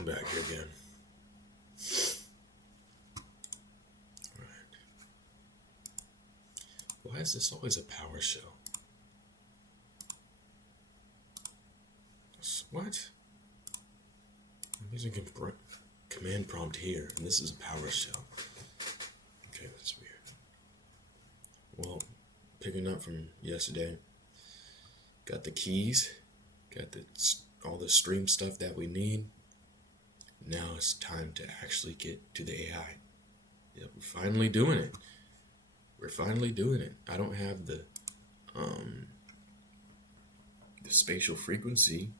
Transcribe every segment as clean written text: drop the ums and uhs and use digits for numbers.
I'm back here again. Alright. Why is this always a PowerShell? What? I'm using command prompt here, and this is a PowerShell. Okay, that's weird. Well, picking up from yesterday, got the keys, got all the stream stuff that we need. Now it's time to actually get to the AI. Yeah, we're finally doing it. I don't have the spatial frequency,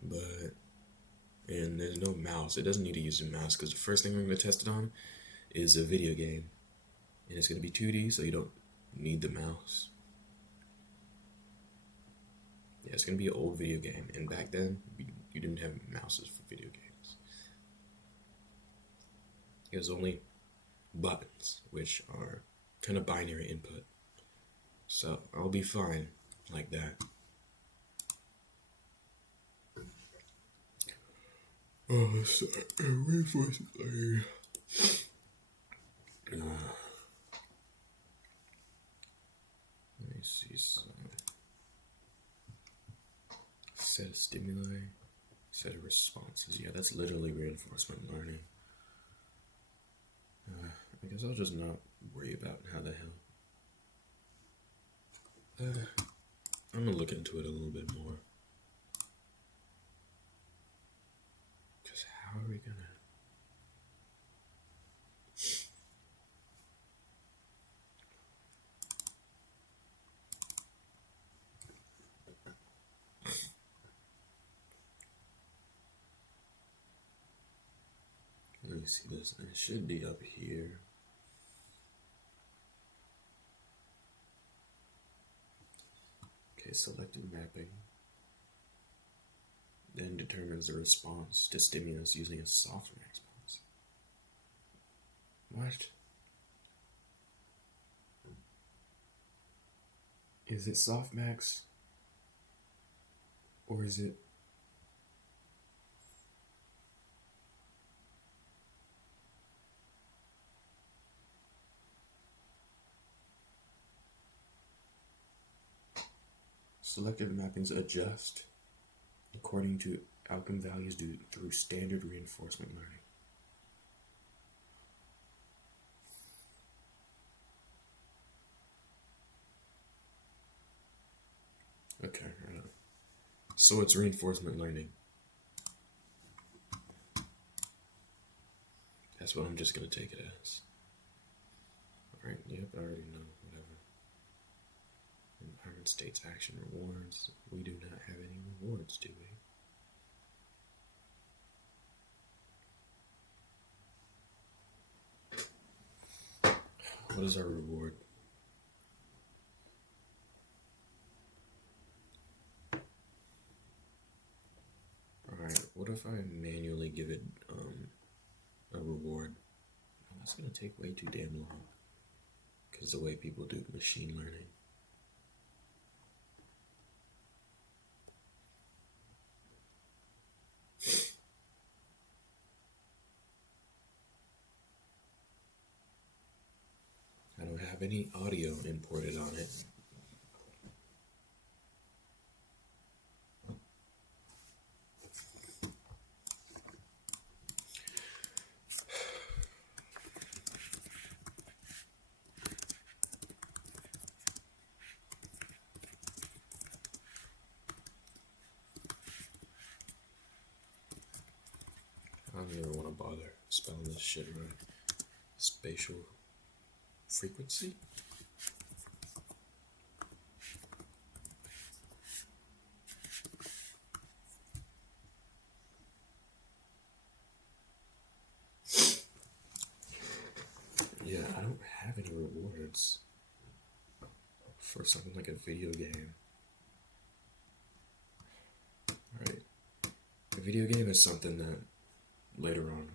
and there's no mouse. It doesn't need to use a mouse because the first thing we're going to test it on is a video game, and it's going to be 2D, so you don't need the mouse. Yeah, it's going to be an old video game, and back then you didn't have mouses for video games. It was only buttons, which are kind of binary input. So I'll be fine like that. Oh, sorry. Reinforcement. Let me see some. Set of stimuli, set of responses. Yeah, that's literally reinforcement learning. I guess I'll just not worry about how the hell. I'm gonna look into it a little bit more. Because how are we gonna... Let me see this. It should be up here. Okay, selected mapping. Then determines the response to stimulus using a softmax response. What? Is it softmax? Or is it... Selective mappings adjust according to outcome values due through standard reinforcement learning. Okay, I know. So it's reinforcement learning. That's what I'm just going to take it as. Alright, yep, I already know. Environment states action rewards. We do not have any rewards, do we? What is our reward? Alright, what if I manually give it a reward? Oh, that's going to take way too damn long. Because the way people do machine learning. I don't have any audio imported on it. I don't even want to bother spelling this shit right. Spatial frequency? Yeah, I don't have any rewards for something like a video game. Alright. A video game is something that later on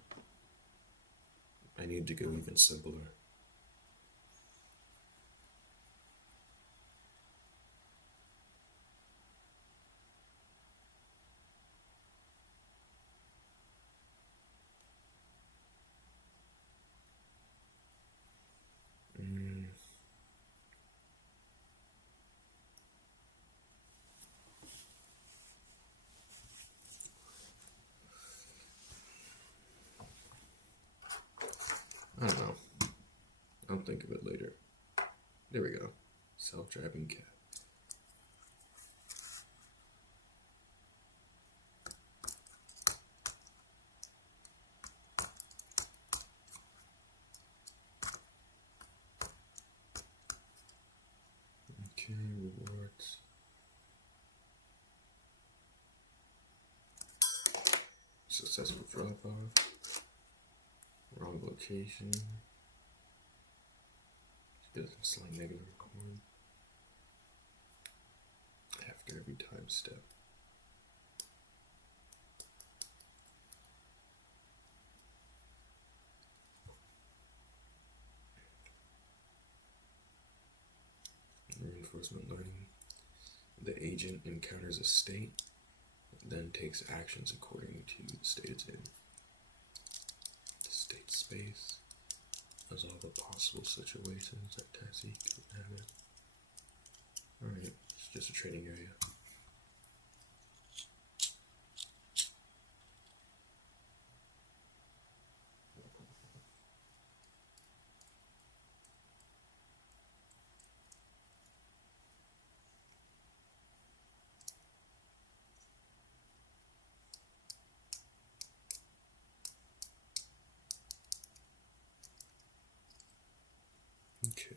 I need to go even simpler. I'll think of it later. There we go. Self-driving cat. Okay, rewards. Successful drop-off. Wrong location. Doesn't slight negative record. After every time step. Reinforcement learning. The agent encounters a state, then takes actions according to the state it's in. The state space has all the possible situations that Tassie could have it. Alright, it's just a trading area. Okay.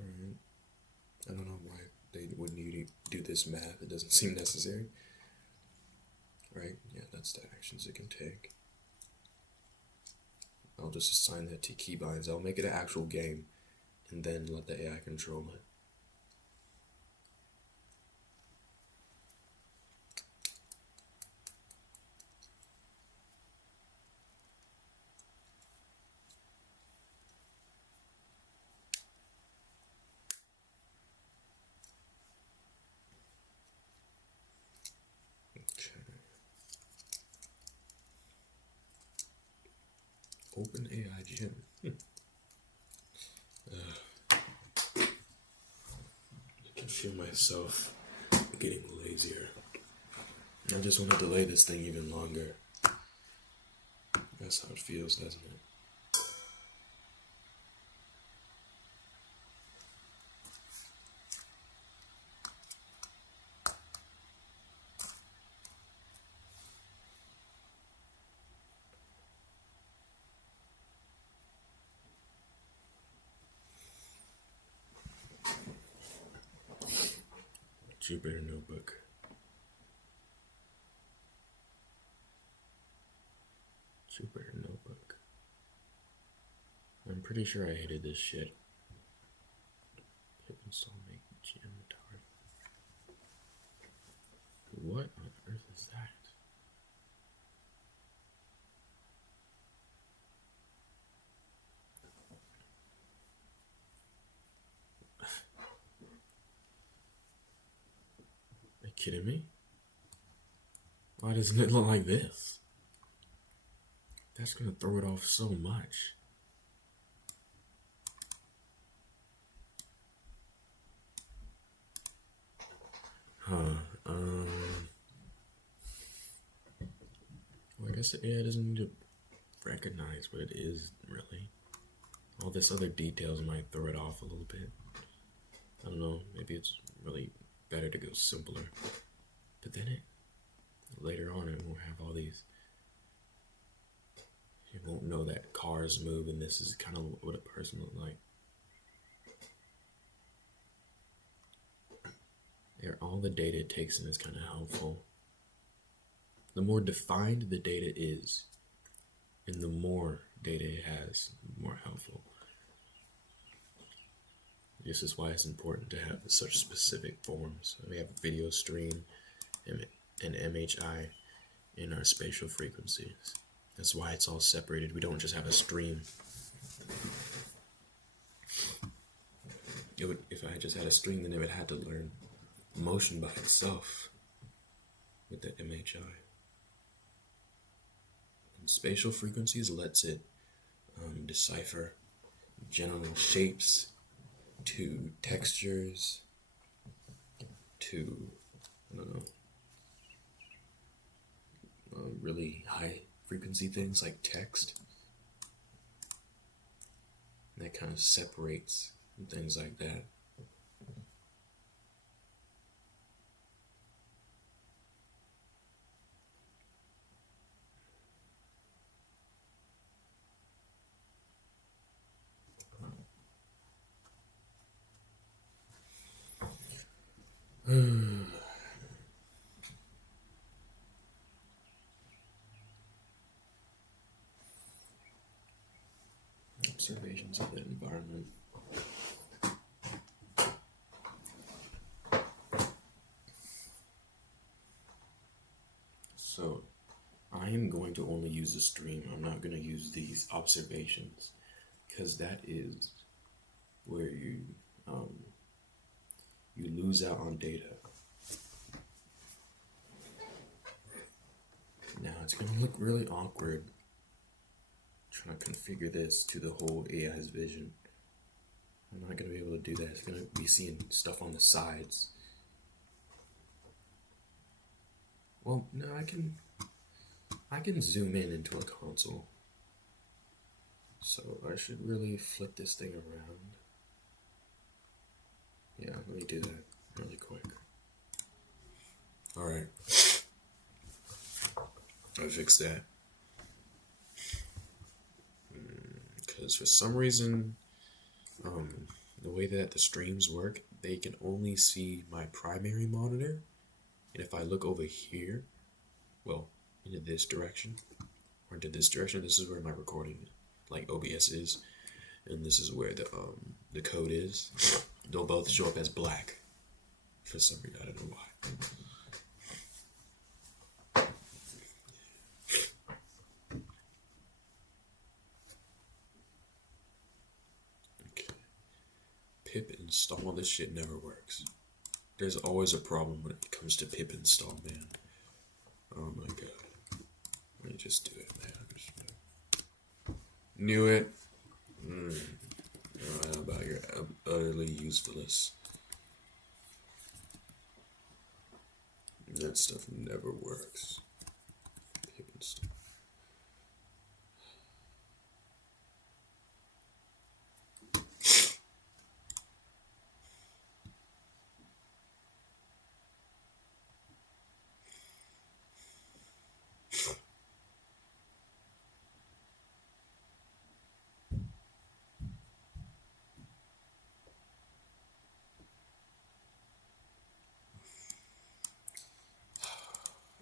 Alright. I don't know why they would need to do this math. It doesn't seem necessary. Right? Yeah, that's the actions it can take. I'll just assign that to keybinds. I'll make it an actual game and then let the AI control it. Open AI Gym. I can feel myself getting lazier. I just want to delay this thing even longer. That's how it feels, doesn't it? Jupyter Notebook. Jupyter Notebook. I'm pretty sure I hated this shit. Hit install make GM retard. What on earth is that? Are you kidding me? Why doesn't it look like this? That's gonna throw it off so much. Well, I guess the AI doesn't need to recognize what it is, really. All this other details might throw it off a little bit. I don't know, maybe it's really better to go simpler. But then later on it won't have all these. It won't know that cars move and this is kind of what a person looks like. All the data it takes in is kind of helpful. The more defined the data is, and the more data it has, the more helpful. This is why it's important to have such specific forms. We have video stream and MHI in our spatial frequencies. That's why it's all separated. We don't just have a stream. If I just had a stream, then it would have to learn motion by itself with the MHI. And spatial frequencies lets it decipher general shapes to textures to, I don't know, really high frequency things like text. And that kind of separates and things like that. Observations of the environment. So, I am going to only use the stream. I'm not going to use these observations because that is where you lose out on data. Now it's going to look really awkward trying to configure this to the whole AI's vision. I'm not going to be able to do that. It's going to be seeing stuff on the sides. Well, no, I can zoom in into a console. So I should really flip this thing around. Yeah, let me do that really quick. Alright. I fixed that. Because for some reason, the way that the streams work, they can only see my primary monitor. And if I look over here, well, into this direction, or into this direction, this is where my recording, like OBS is, and this is where the code is. They'll both show up as black. For some reason, I don't know why. Pip install, this shit never works. There's always a problem when it comes to pip install, man. Oh my god. Let me just do it, man. Knew it. How about your utterly usefulness? That stuff never works. Pip install.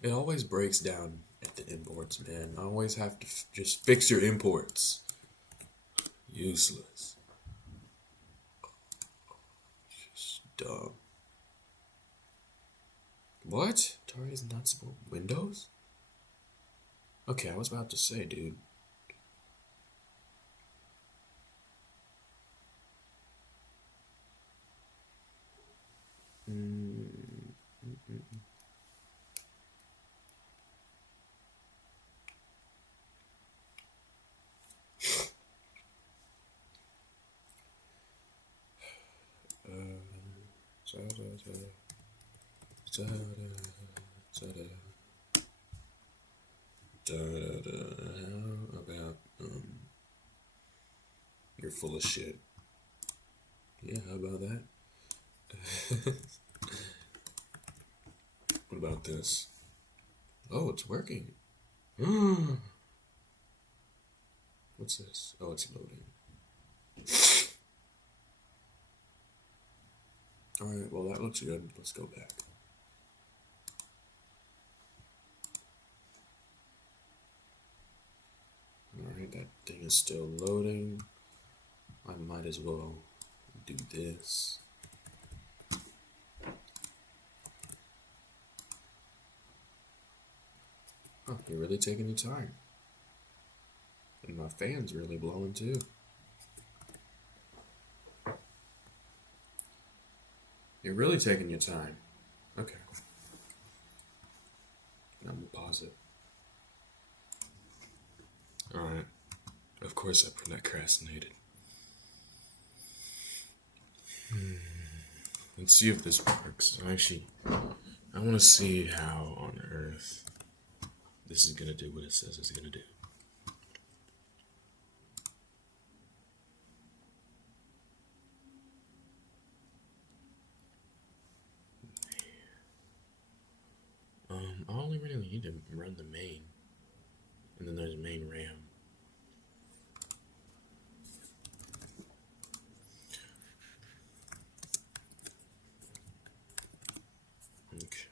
It always breaks down at the imports, man. I always have to just fix your imports. Useless. Just dumb. What? Atari is not support Windows? Okay, I was about to say, dude. How about you're full of shit. Yeah, how about that? What about this? Oh, it's working. What's this? Oh, it's loading. Alright, well that looks good. Let's go back. Alright, that thing is still loading. I might as well do this. Oh, you're really taking your time. And my fan's really blowing too. You're really taking your time. Okay. I'm gonna pause it. Alright. Of course I procrastinated. Let's see if this works. Actually, I want to see how on earth this is gonna do what it says it's gonna do. I only really need to run the main, and then there's main RAM. Okay.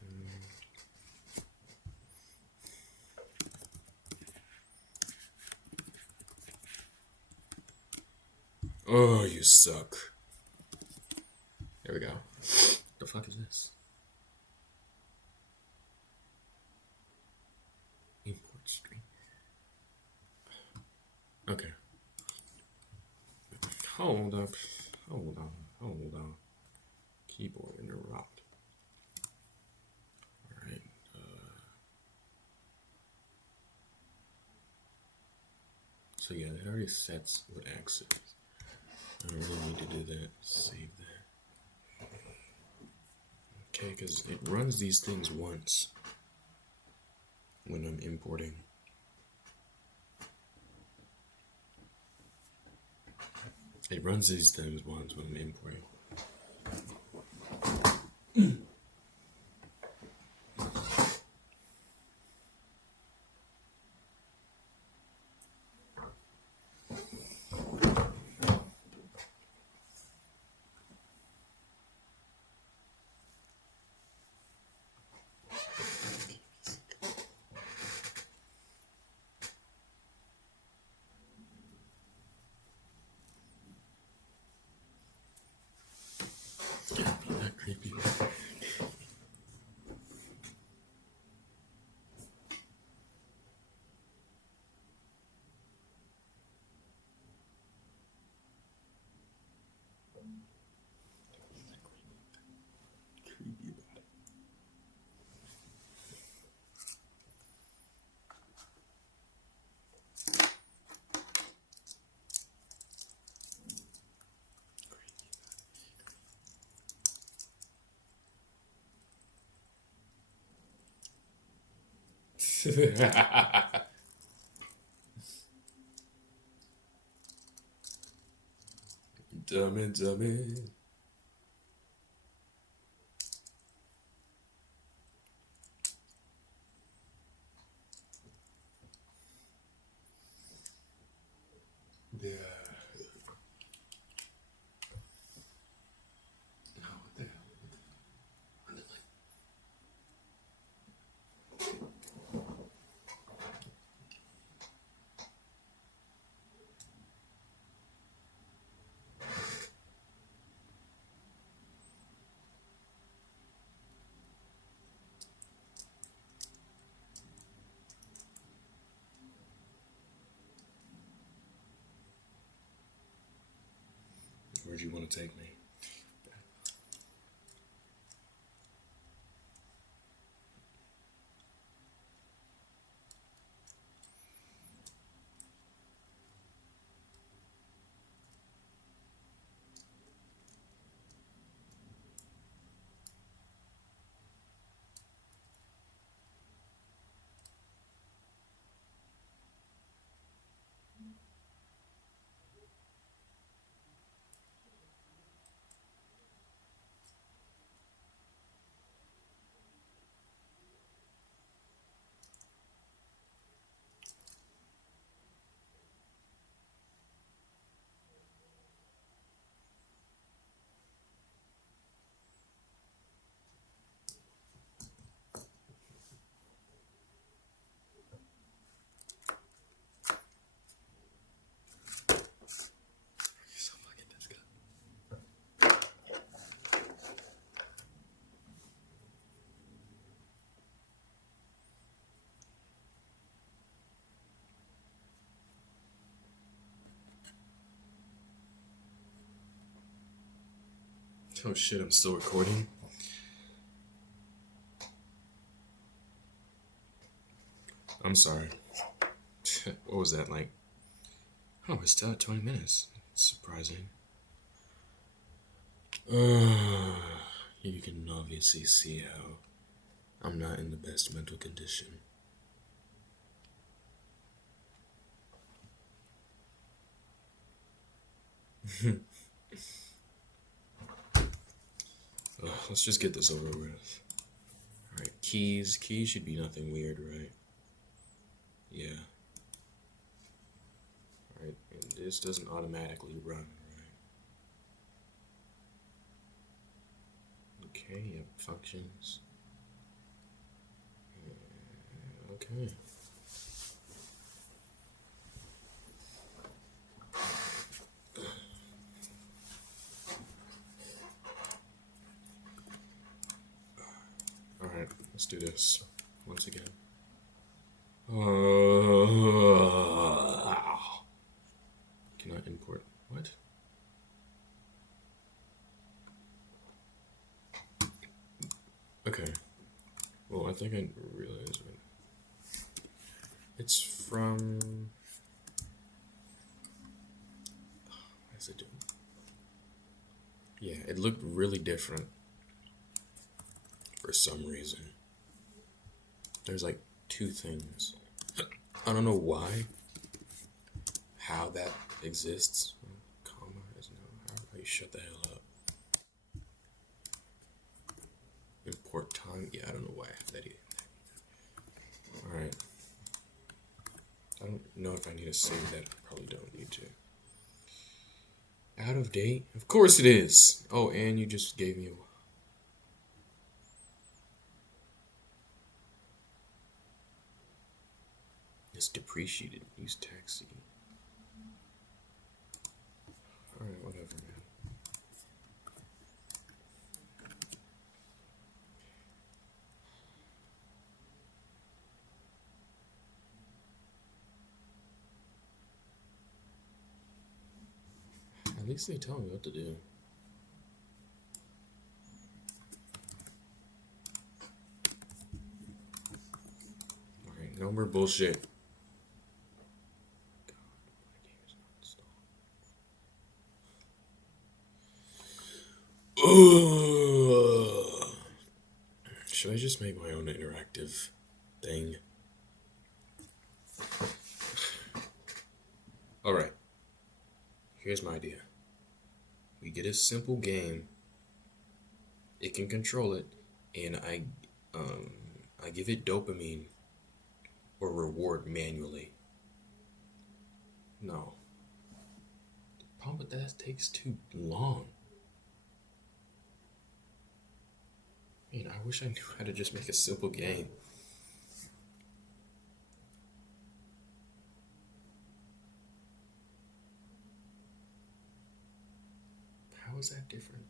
Oh, you suck. There we go. The fuck is this? Import stream. Okay. Hold up. Hold on. Hold on. Keyboard interrupt. Alright. So yeah, it already sets what X is. I don't really need to do that. Save that. Okay, because it runs these things once when I'm importing. It runs these things once when I'm importing. That creepy. Dummy, dummy. Yeah. No, what the hell? Where'd you want to take me? You're so fucking disgusting. Oh shit, I'm still recording. I'm sorry. What was that like? Oh, we're still at 20 minutes. It's surprising. You can obviously see how I'm not in the best mental condition. Let's just get this over with. Alright, keys. Keys should be nothing weird, right? Yeah. Alright, and this doesn't automatically run, right? Okay, yep, functions. Okay. Alright, let's do this once again. Cannot import. What? Okay. Well, I think I realized it. It's from. What is it doing? Yeah, it looked really different for some reason. There's like two things. I don't know why. How that exists. Comma is no. How do you shut the hell up? Import time. Yeah, I don't know why I have that either. Alright. I don't know if I need to save that. I probably don't need to. Out of date? Of course it is. Oh, and you just gave me a... It's depreciated. Use taxi. Alright, whatever, man. At least they tell me what to do. Alright, no more bullshit. Should I just make my own interactive thing? Alright. Here's my idea. We get a simple game. It can control it, and I give it dopamine or reward manually. No. The problem with that takes too long. Man, I wish I knew how to just make a simple game. How is that different?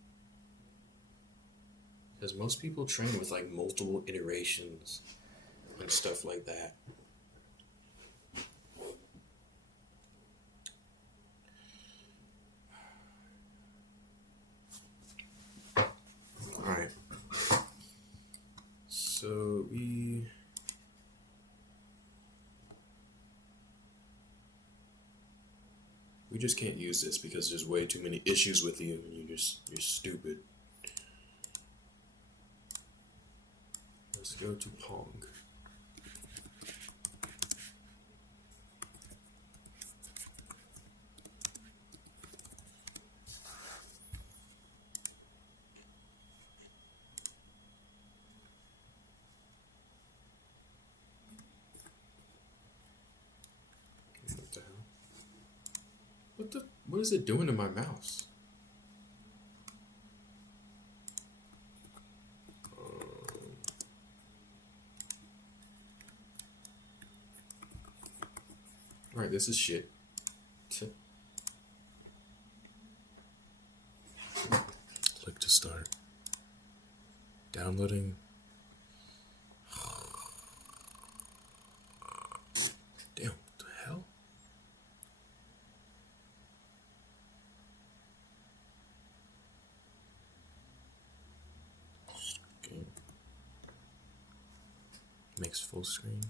Because most people train with like multiple iterations and stuff like that. Alright. So we just can't use this because there's way too many issues with you and you're stupid. Let's go to Pong. What the hell? What is it doing to my mouse? Alright, this is shit. Click to start. Downloading. Damn, what the hell? Okay. Makes full screen.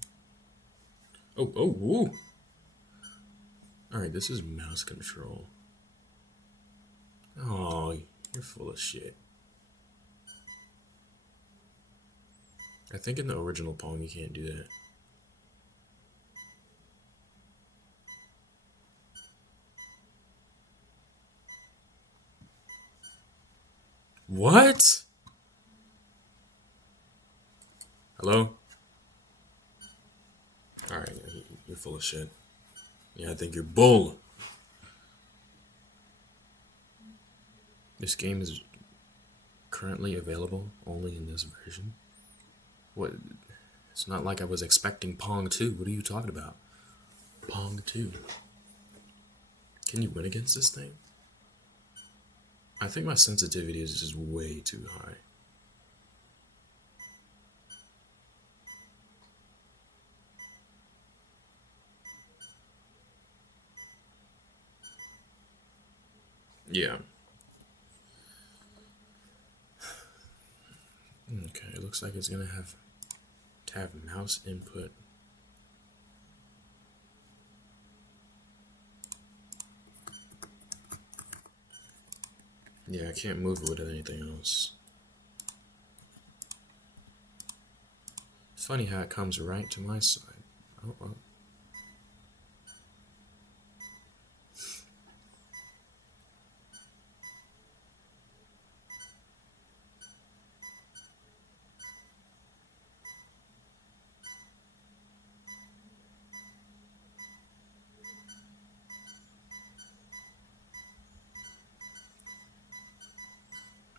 Oh, woo! Alright, this is mouse control. Oh, You're full of shit. I think in the original Pong you can't do that. What? Hello? Alright, you're full of shit. Yeah, I think you're bull. This game is currently available only in this version. What? It's not like I was expecting Pong 2. What are you talking about? Pong 2. Can you win against this thing? I think my sensitivity is just way too high. Yeah. Okay, it looks like it's gonna have to have mouse input. Yeah, I can't move it with anything else. Funny how it comes right to my side. Oh, well.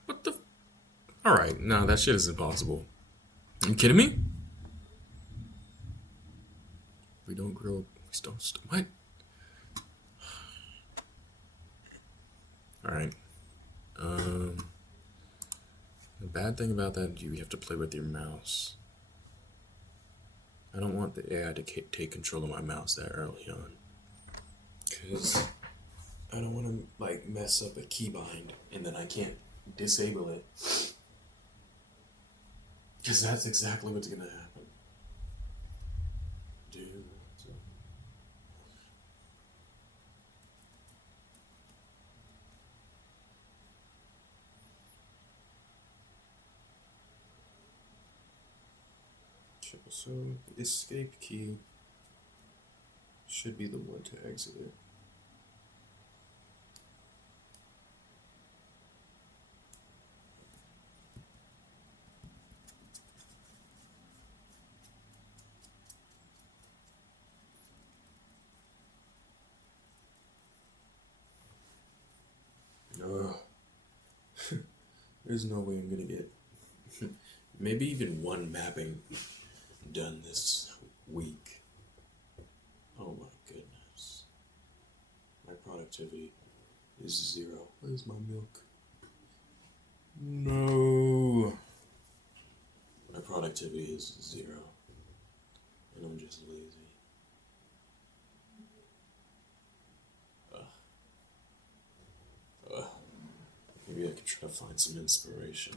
What the? Alright, no, that shit is impossible. Are you kidding me? We don't grow. We don't. What? Alright. The bad thing about that, you have to play with your mouse. I don't want the AI to take control of my mouse that early on. Because I don't want to, like, mess up a keybind and then I can't disable it. Because that's exactly what's going to happen. Dude. So, escape key should be the one to exit it. There's no way I'm gonna get maybe even one mapping done this week. Oh my goodness. My productivity is 0. Where's my milk? No. My productivity is 0. And I'm just lazy. Maybe I could try to find some inspiration.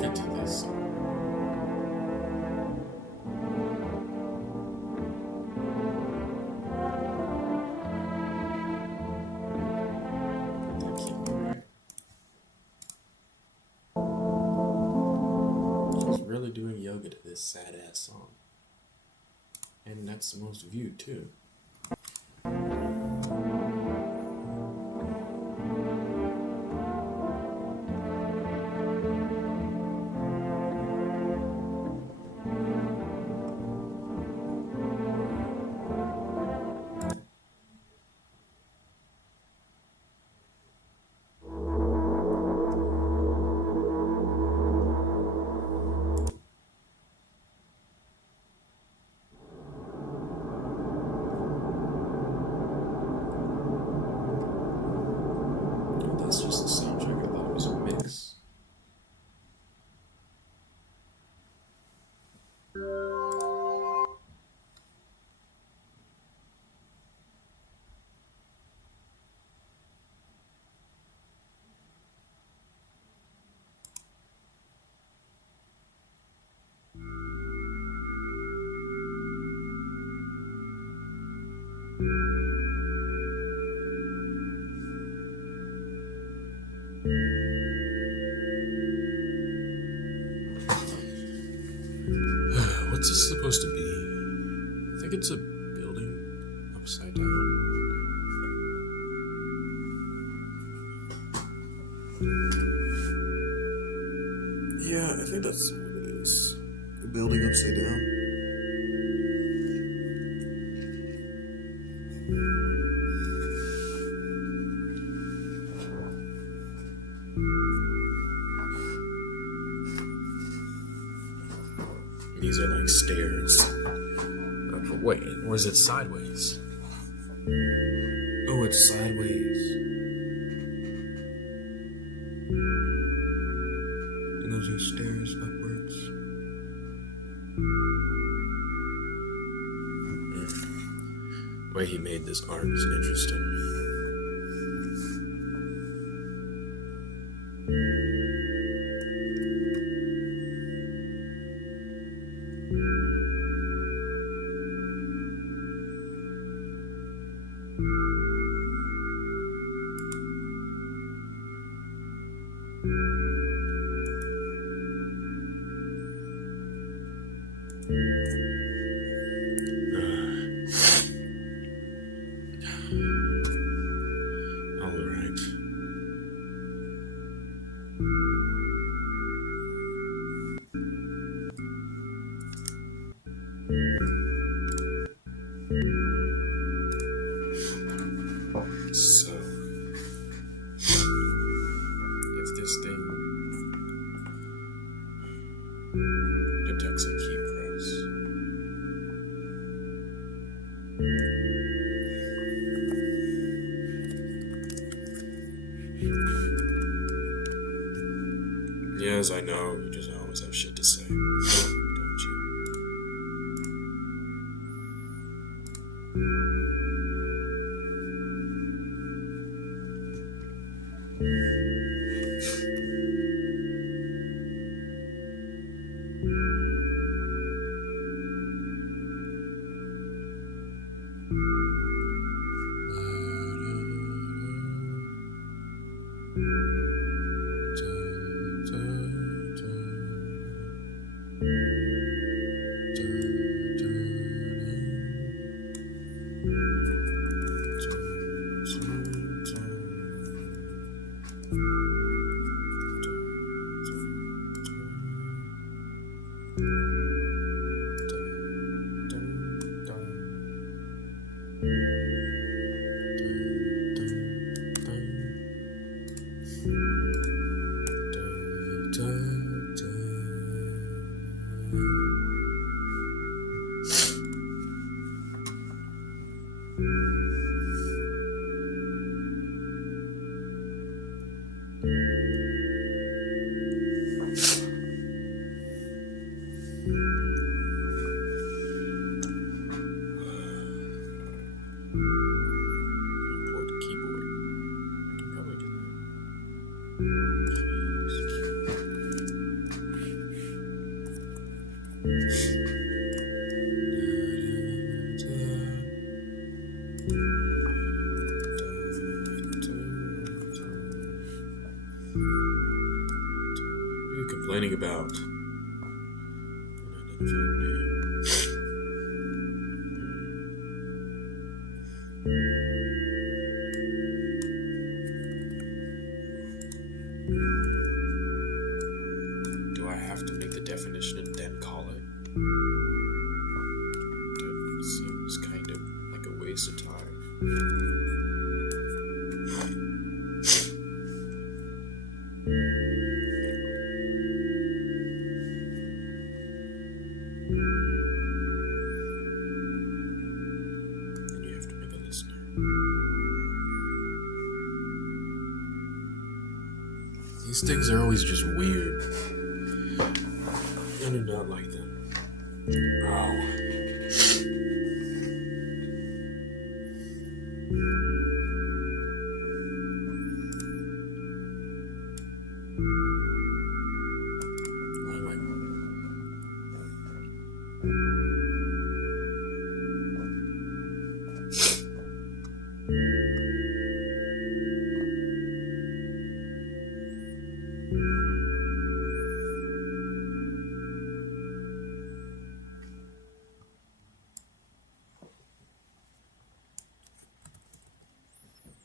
Get to this. She's really doing yoga to this sad ass song. And that's the most viewed too. What's this supposed to be? I think it's a building upside down. Yeah, I think that's what it is. A building upside down. These are like stairs. Wait, or is it sideways? Oh, it's sideways. And those are stairs upwards. The way he made this art is interesting. All right. So, if this thing detects a key press, yes, I know, you just always have shit to say, don't you? Import keyboard. I can probably do What are you complaining about? Unidentified name. Do I have to make the definition and then call it? That seems kind of like a waste of time. Then you have to make a listener. These things are always just weird. I do not like them. Ow. Why am I...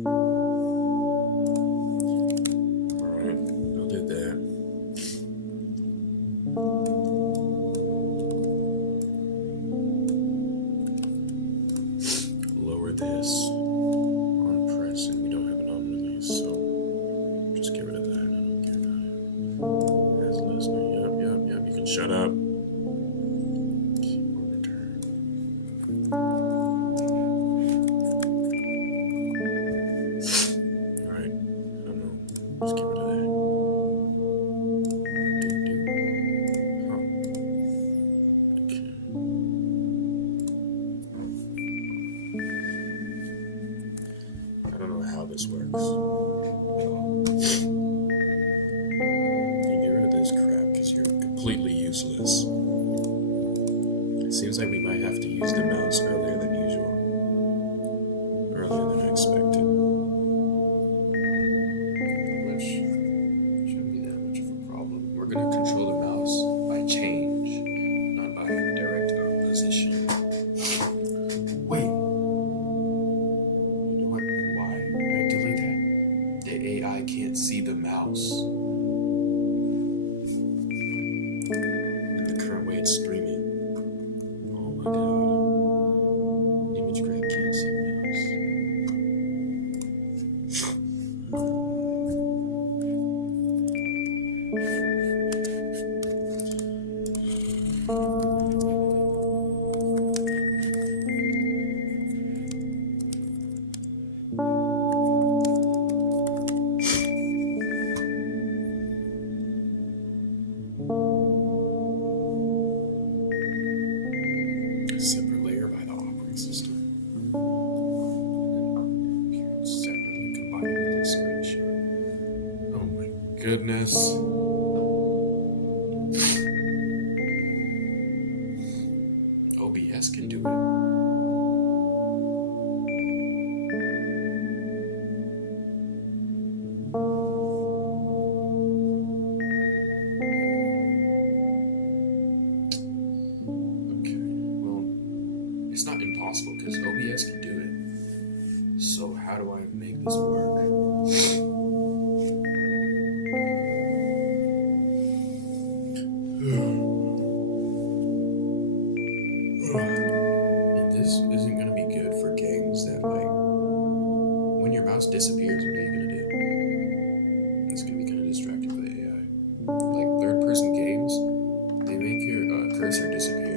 Alright, I'll do that. Lower this on pressing. We don't have it on release, so just get rid of that. I don't care about it. As a listener, yep. You can shut up. Keyboard return. Alright, I don't know. Just get rid of that. Huh. Okay. I don't know how this works. You get rid of this crap because you're completely useless. It seems like we might have to use the mouse earlier than usual. Earlier than I expected. Which shouldn't be that much of a problem. We're going to control the mouse by change, not by direct position. Wait. You know what? Why I delete that? The AI can't see the mouse. In the current way it's streaming. Oh my god. Image grab can't see mouse. Separate layer by the operating system. And then separately combining with the screenshot. Oh my goodness. OBS can do it. It's not impossible because OBS can do it. So how do I make this work? And this isn't going to be good for games that, like, when your mouse disappears, what are you going to do? It's going to be kind of distracting for the AI. Like, third-person games, they make your cursor disappear.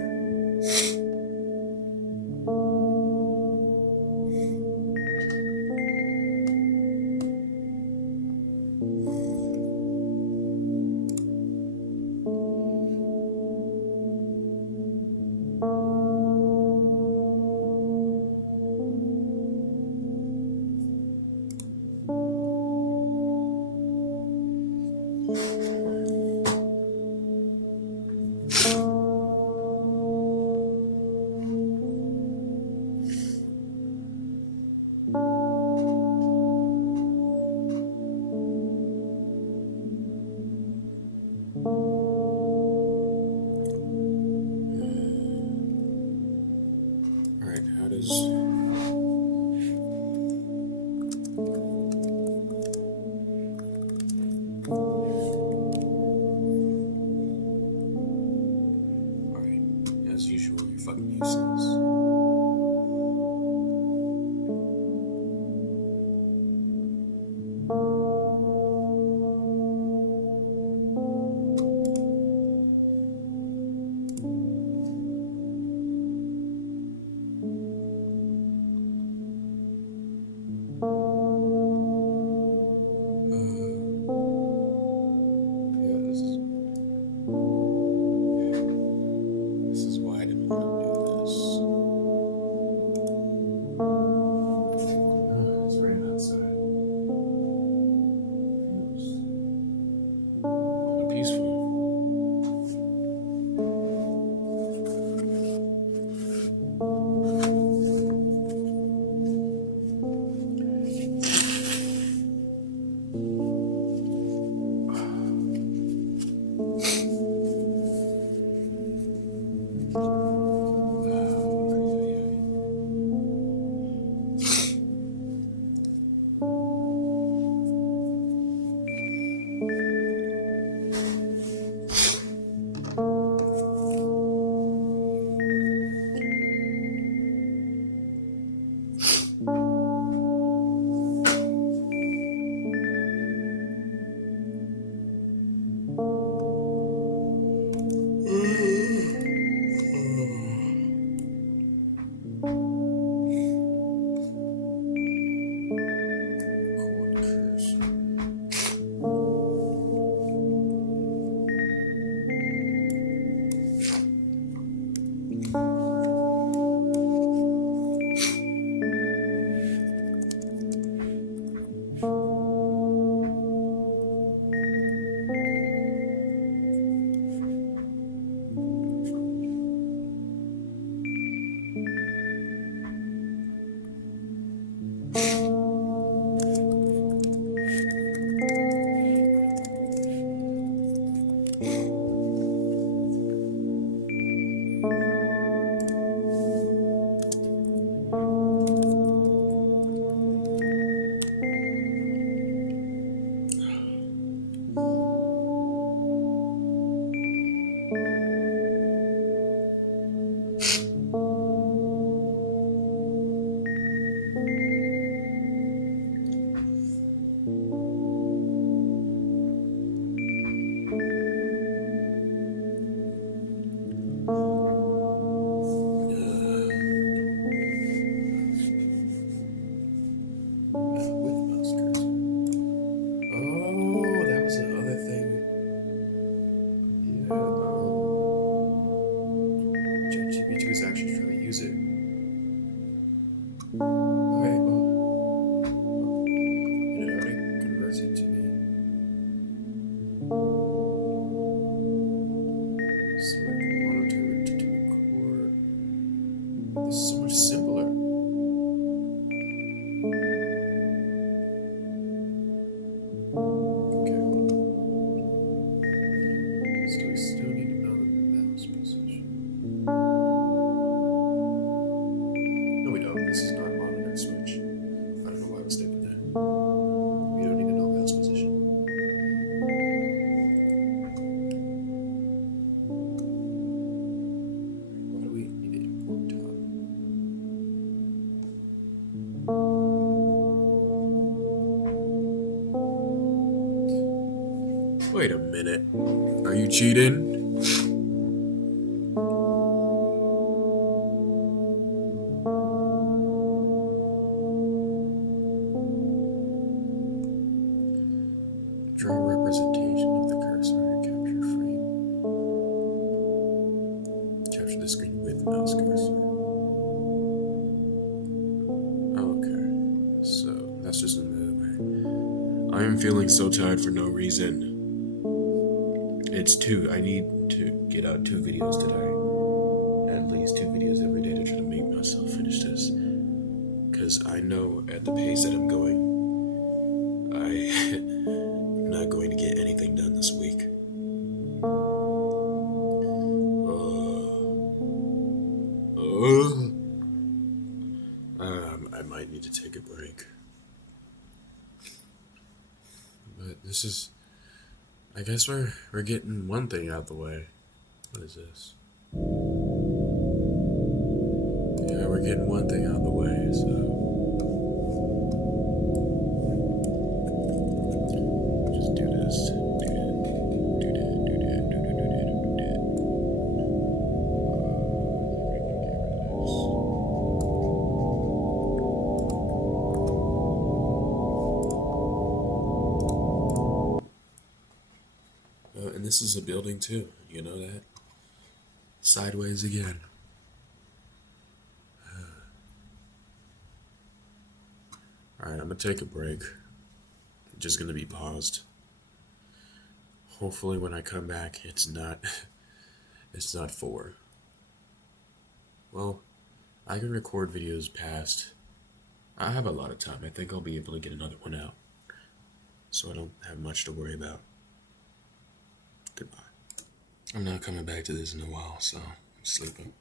Wait a minute. Are you cheating? Draw a representation of the cursor and capture frame. Capture the screen with mouse cursor. Okay, so that's just another way. I am feeling so tired for no reason. It's 2. I need to get out 2 videos today. At least 2 videos every day to try to make myself finish this. Because I know at the pace that I'm going, I'm not going to get anything done this week. I might need to take a break. But this is... I guess we're getting one thing out the way. What is this? Yeah, we're getting one thing out the way, so... just do this. Do that. And this is a building too, you know that? Sideways again. Alright, I'm gonna take a break. I'm just gonna be paused. Hopefully when I come back it's not 4. Well, I can record videos past. I have a lot of time. I think I'll be able to get another one out. So I don't have much to worry about. Goodbye. I'm not coming back to this in a while, so I'm sleeping.